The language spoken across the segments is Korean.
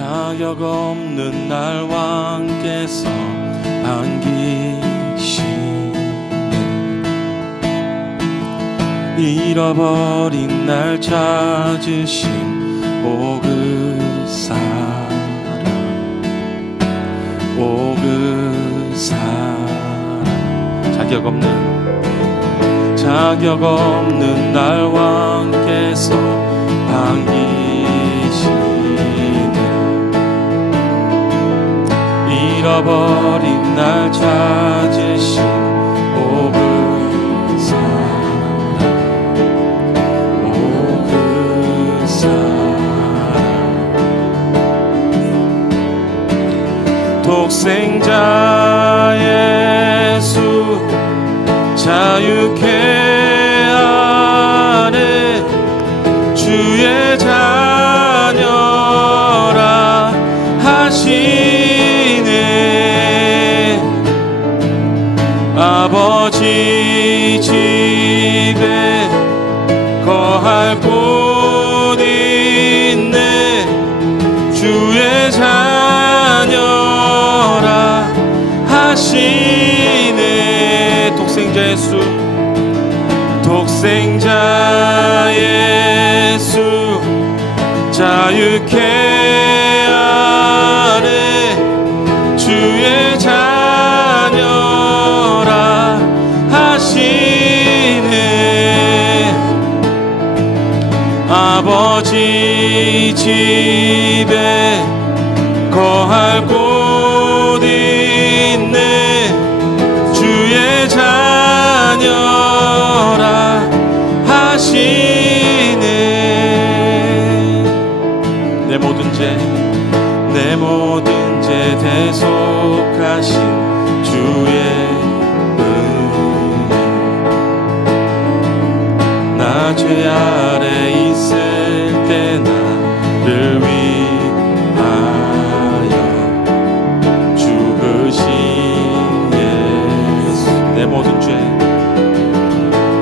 자격 없는 날 왕께서 안기시네 잃어버린 날 찾으신 오그 사랑 오그 사랑. 자격 없는. 자격 없는 날 왕께서 반기 잃어버린 날 찾으신 오그 사랑 오그 사랑 독생자 예수 자유케 자유케 하네 주의 자녀라 하시네. 아버지 집에 거할 곳 내 모든 죄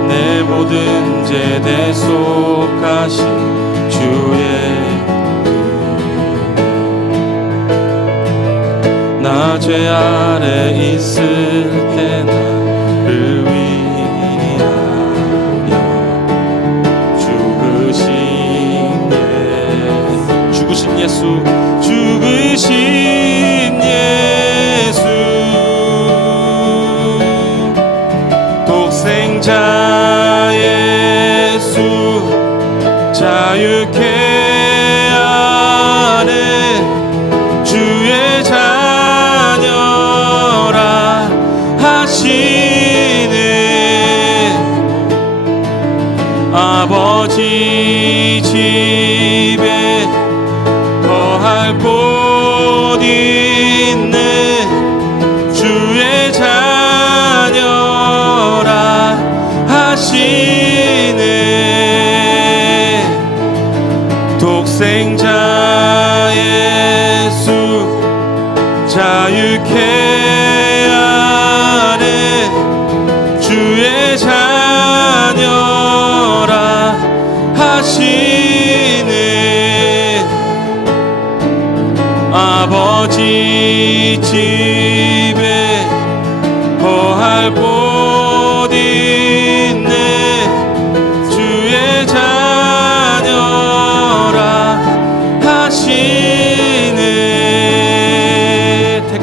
내 모든 죄 대속하신 주의 나 죄 아래 있을 때 나를 위하여 죽으신 예수. 죽으신 예수 죽으신 아버지 집에 거할 곳있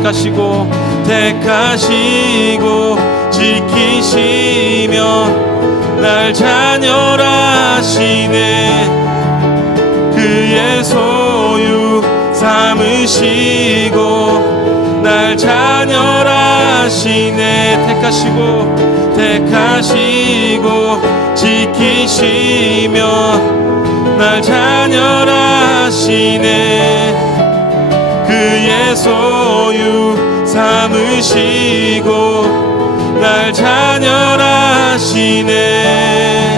택하시고 택하시고 지키시며 날 자녀라 하시네. 그의 소유 삼으시고 날 자녀라 하시네. 택하시고 택하시고 지키시며 날 자녀라 하시네 그의 소유 삼으시고 날 자녀라 하시네.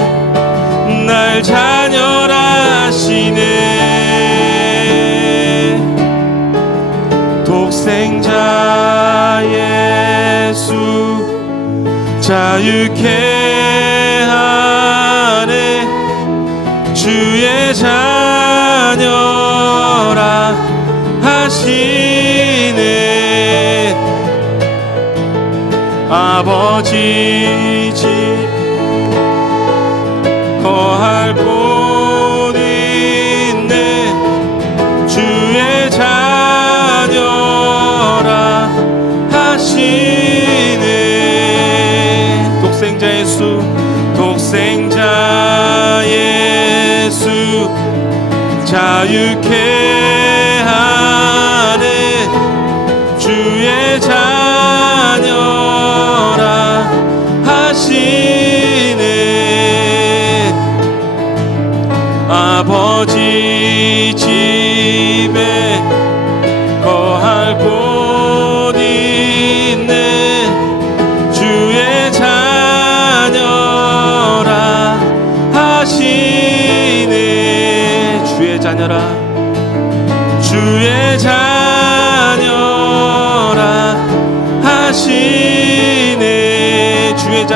날 자녀라 하시네. 독생자 예수 자유케 아버지 집 거할 곳 있네 주의 자녀라 하시네. 독생자 예수 독생자 예수 자유케 하네. 주의 자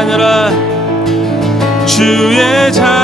하시네 주의 자녀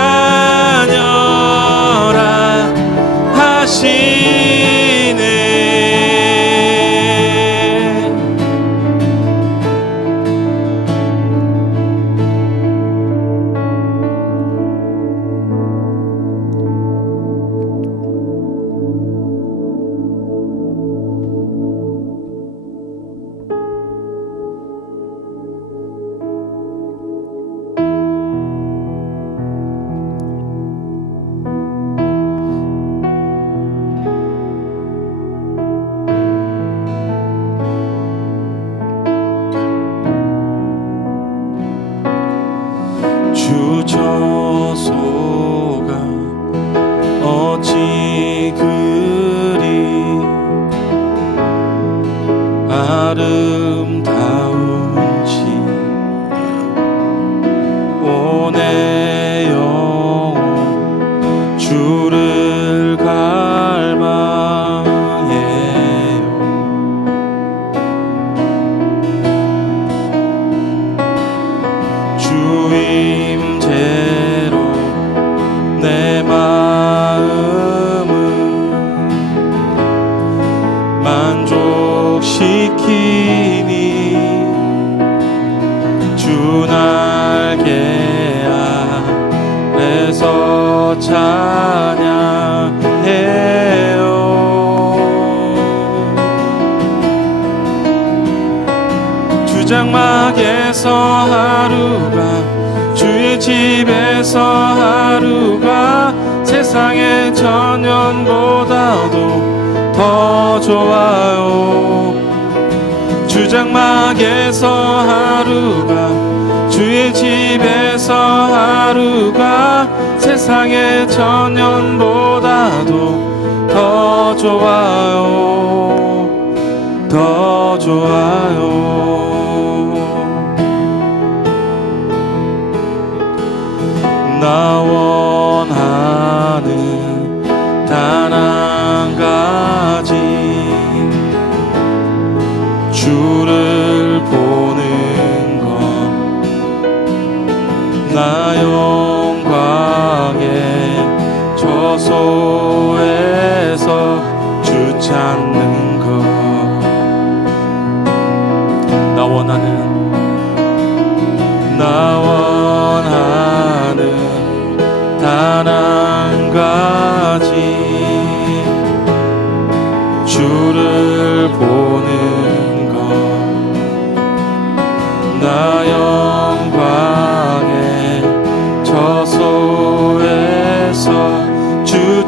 세상의 천년보다도 더 좋아요. 주장막에서 하루가 주의 집에서 하루가 세상의 천년보다도 더 좋아요. 더 좋아요. 나원 저소에서 주 찾는 것. 나 원하는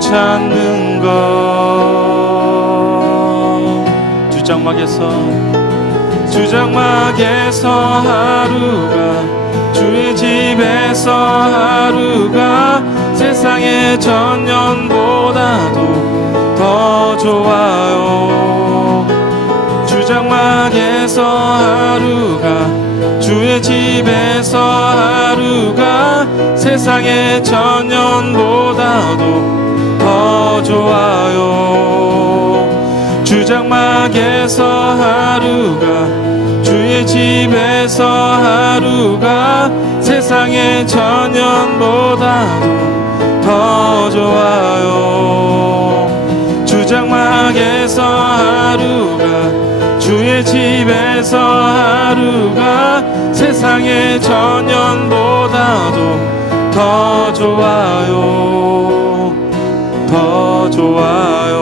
찾는 것. 주장막에서 주장막에서 하루가 주의 집에서 하루가 세상의 천년보다도 더 좋아요. 주장막에서 하루가 주의 집에서 하루가 세상의 천년보다도 더 좋아요. 주장막에서 하루가 주의 집에서 하루가 세상의 천년보다도 더 좋아요. 주장막에서 하루가 집에서 하루가 세상의 전년보다도 더 좋아요. 더 좋아요.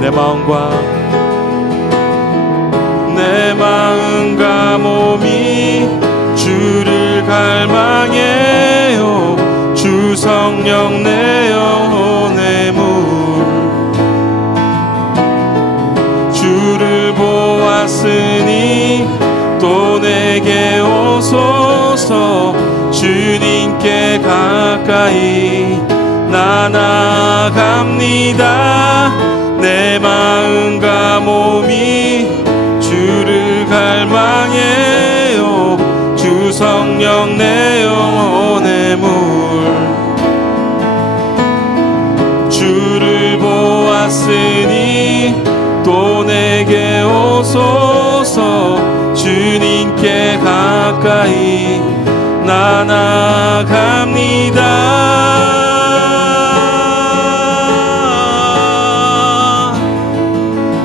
내 마음과 내 마음과 몸이 주를 갈망해요. 주 성령 내 가까이 나아갑니다. 내 마음과 몸이 주를 갈망해요. 주 성령 내 영혼의 물. 주를 보았으니 또 내게 오소서. 주님께 나아갑니다.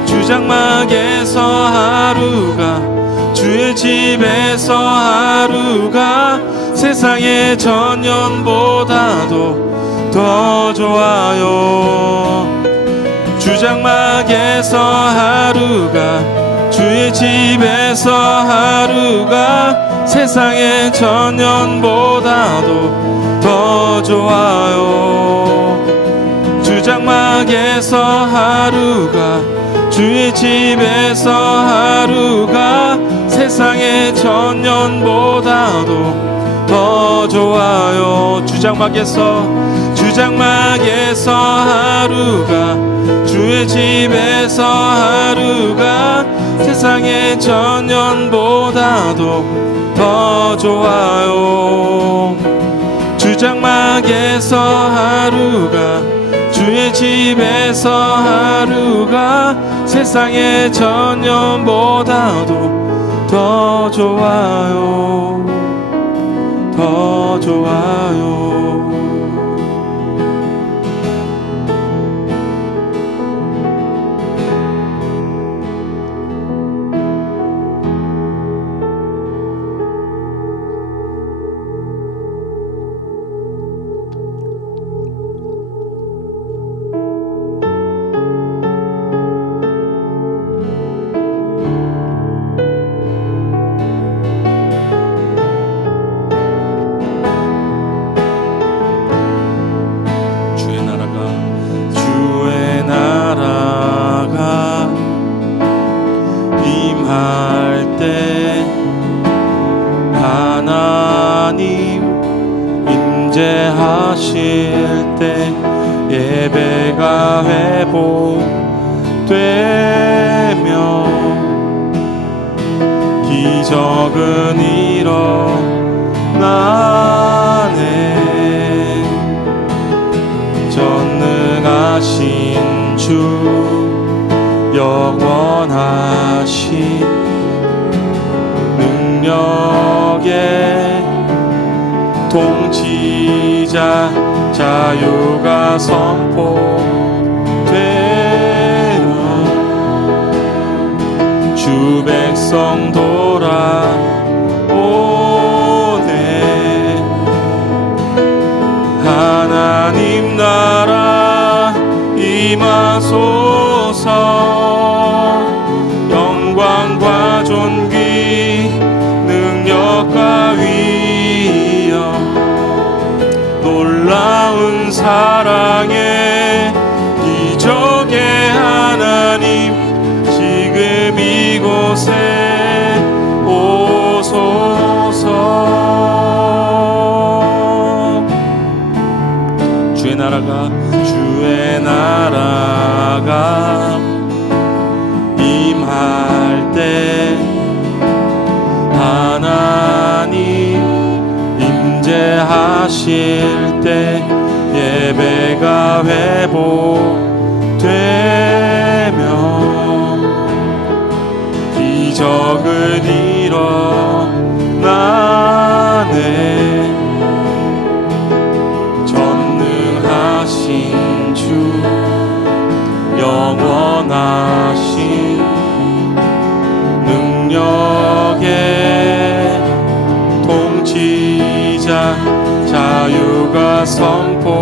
주장막에서 하루가 주의 집에서 하루가 세상의 전년보다도 더 좋아요. 주장막에서 하루가 주의 집에서 하루가 세상의 전년보다도 더 좋아요. 주장막에서 하루가 주의 집에서 하루가 세상의 전년보다도 더 좋아요. 주장막에서 주장막에서 하루가 주의 집에서 하루가 세상의 전년보다도 더 좋아요. 주장막에서 하루가 주의 집에서 하루가 세상의 전년보다도 더 좋아요. 더 좋아요 하신 능력의 통치자 자유가 선포되어 주 백성 돌아오네. 하나님 나라 임하소 사랑의 기적의 하나님 지금 이곳에 오소서. 주의 나라가 주의 나라가 임할 때 하나님 임재하실 때 예배가 회복되며 기적은 자유가 선포되어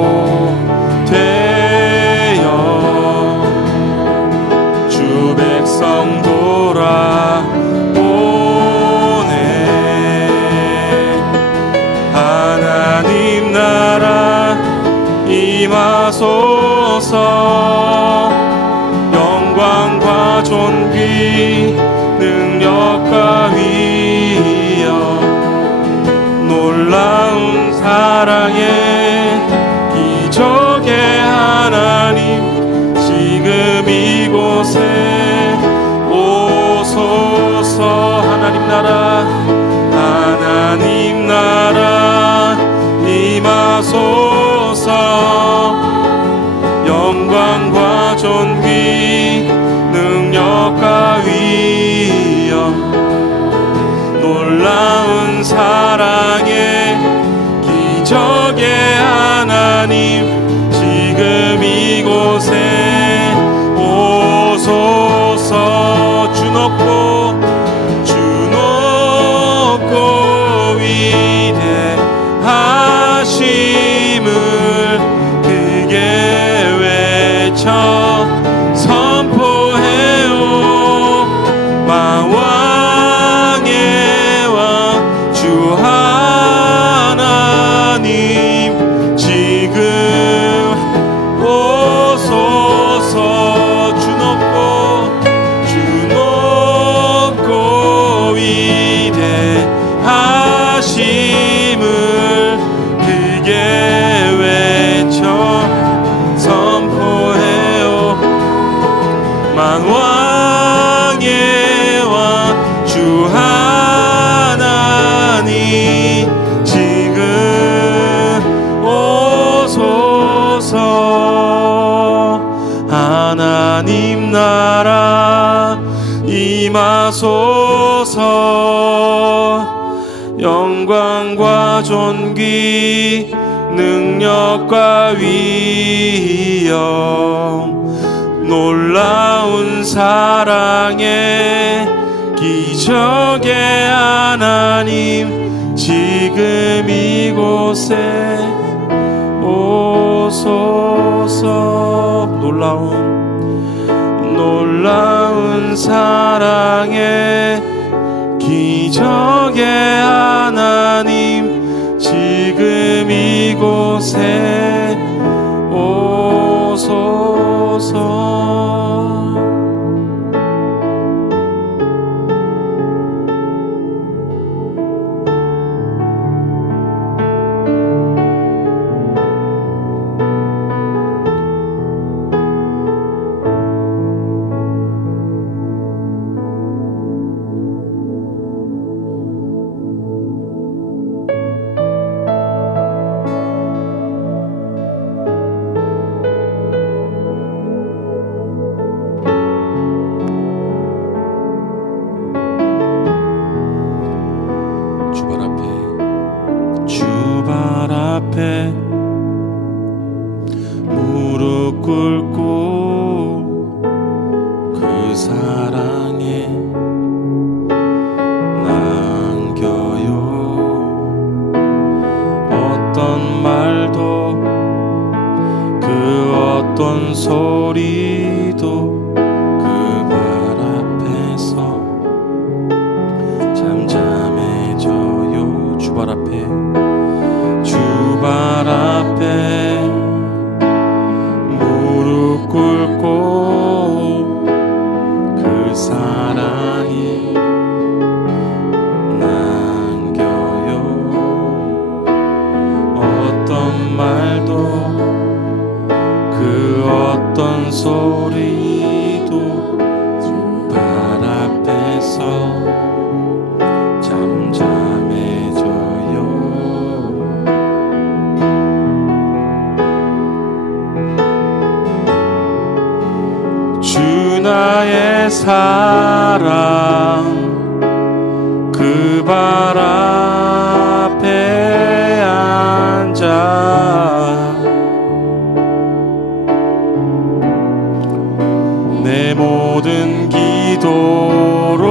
주 백성 돌아오네. 하나님 나라 임하소서. 영광과 존귀 사랑의 기적의 하나님 지금 이곳에 오소서. 하나님 나라 하나님 나라 임하소서. 영광과 존귀 능력과 위엄 놀라운 사랑의 기 적의 하나님 지금 이곳에 오소서 주 높고 주 높고 위대하심을 크게 외쳐 기적의 하나님 지금 이곳에 오소서. 놀라운 놀라운 사랑의 기적의 하나님 지금 이곳에 주 내 모든 기도로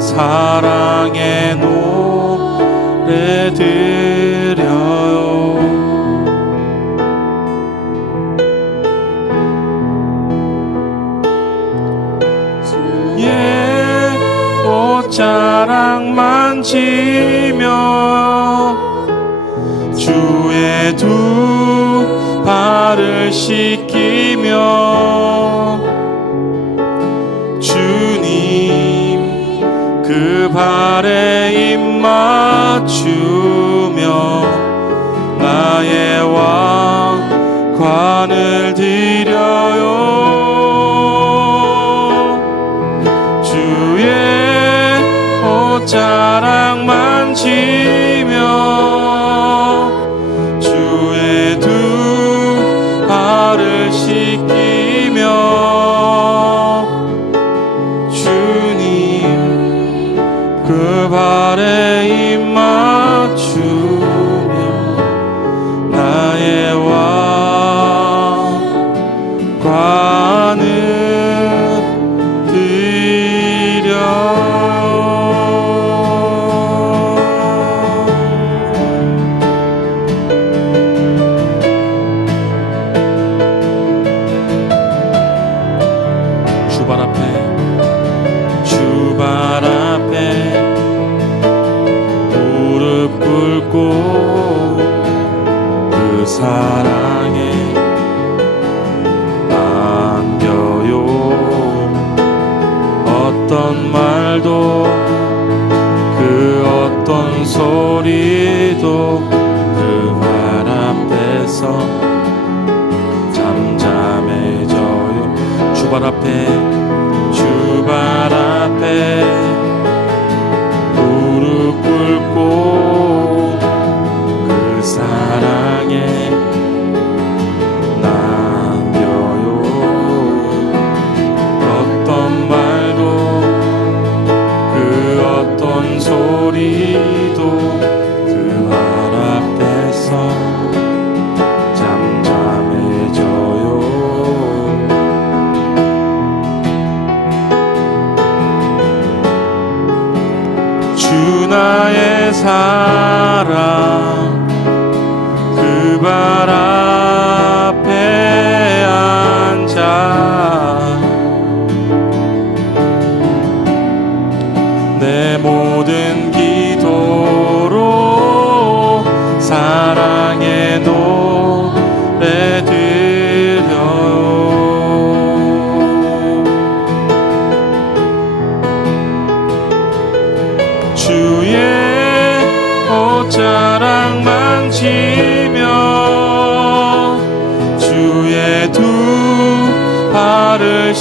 사랑의 노래 드려요. 예 옷자락만 지며 주의 두 발을 씻 자락 만지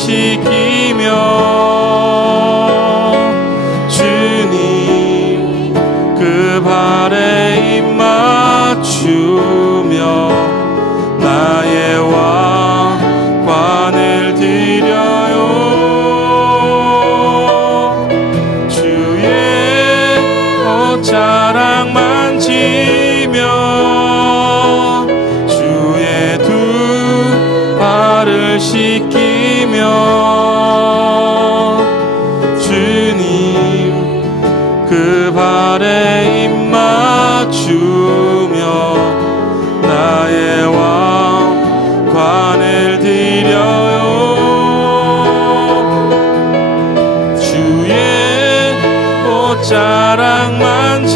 발 옷자락 만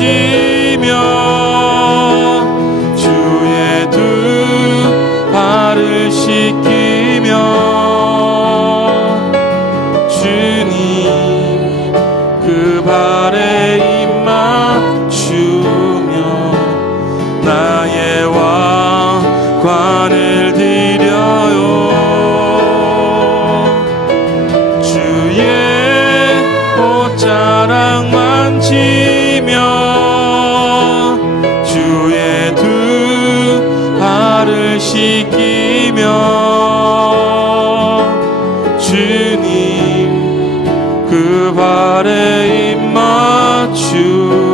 그 발에 입 맞추